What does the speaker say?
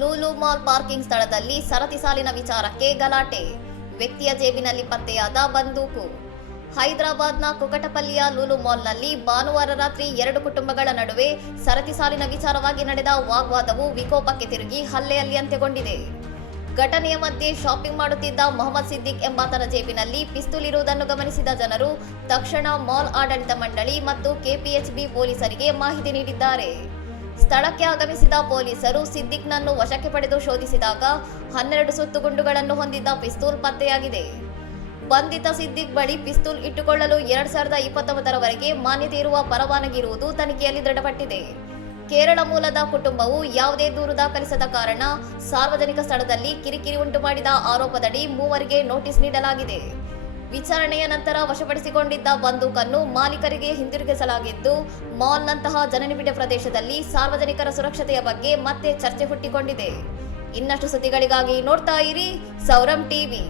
Lulu mall parking ಸ್ಥಳದಲ್ಲಿ ಸರತಿ ಸಾಲಿನ ವಿಚಾರಕ್ಕೆ ಗಲಾಟೆ. ವ್ಯಕ್ತಿಯ ಜೇಬಿನಲ್ಲಿ ಪತ್ತೆಯಾದ ಬಂದೂಕು. ಹೈದರಾಬಾದ್ನ ಕುಕಟಪಲ್ಲಿಯ ಲೂಲು ಮಾಲ್ನಲ್ಲಿ ಭಾನುವಾರ ರಾತ್ರಿ 2 ಕುಟುಂಬಗಳ ನಡುವೆ ಸರತಿ ಸಾಲಿನ ವಿಚಾರವಾಗಿ ನಡೆದ ವಾಗ್ವಾದವು ವಿಕೋಪಕ್ಕೆ ತಿರುಗಿ ಹಲ್ಲೆಯಲ್ಲಿ ಅಂತ್ಯಗೊಂಡಿದೆ. ಘಟನೆಯ ಮಧ್ಯೆ ಶಾಪಿಂಗ್ ಮಾಡುತ್ತಿದ್ದ ಮೊಹಮ್ಮದ್ ಸಿದ್ದಿಕ್ ಎಂಬಾತನ ಜೇಬಿನಲ್ಲಿ ಪಿಸ್ತೂಲ್ ಇರುವುದನ್ನು ಗಮನಿಸಿದ ಜನರು ತಕ್ಷಣ ಮಾಲ್ ಆಡಳಿತ ಮಂಡಳಿ ಮತ್ತು ಕೆಪಿಎಚ್ಬಿ ಪೊಲೀಸರಿಗೆ ಮಾಹಿತಿ ನೀಡಿದ್ದಾರೆ. ಸ್ಥಳಕ್ಕೆ ಆಗಮಿಸಿದ ಪೊಲೀಸರು ಸಿದ್ದಿಕ್ನನ್ನು ವಶಕ್ಕೆ ಪಡೆದು ಶೋಧಿಸಿದಾಗ 12 ಸುತ್ತು ಗುಂಡುಗಳನ್ನು ಹೊಂದಿದ್ದ ಪಿಸ್ತೂಲ್ ಪತ್ತೆಯಾಗಿದೆ. ಬಂಧಿತ ಸಿದ್ದಿಕ್ ಬಳಿ ಪಿಸ್ತೂಲ್ ಇಟ್ಟುಕೊಳ್ಳಲು 2029ರವರೆಗೆ ಮಾನ್ಯತೆ ಇರುವ ಪರವಾನಗಿ ಇರುವುದು ತನಿಖೆಯಲ್ಲಿ ದೃಢಪಟ್ಟಿದೆ. ಕೇರಳ ಮೂಲದ ಕುಟುಂಬವು ಯಾವುದೇ ದೂರು ದಾಖಲಿಸದ ಕಾರಣ ಸಾರ್ವಜನಿಕ ಸ್ಥಳದಲ್ಲಿ ಕಿರಿಕಿರಿ ಉಂಟು ಮಾಡಿದ ಆರೋಪದಡಿ 3 ನೋಟಿಸ್ ನೀಡಲಾಗಿದೆ. ವಿಚಾರಣೆಯ ನಂತರ ವಶಪಡಿಸಿಕೊಂಡಿದ್ದ ಬಂದೂಕನ್ನು ಮಾಲೀಕರಿಗೆ ಹಿಂದಿರುಗಿಸಲಾಗಿದ್ದು, ಮಾಲ್ನಂತಹ ಜನನಿಬಿಡ ಪ್ರದೇಶದಲ್ಲಿ ಸಾರ್ವಜನಿಕರ ಸುರಕ್ಷತೆಯ ಬಗ್ಗೆ ಮತ್ತೆ ಚರ್ಚೆ ಹುಟ್ಟಿಕೊಂಡಿದೆ. ಇನ್ನಷ್ಟು ಸುದ್ದಿಗಳಿಗಾಗಿ ನೋಡ್ತಾ ಇರಿ ಸೌರಂ ಟಿವಿ.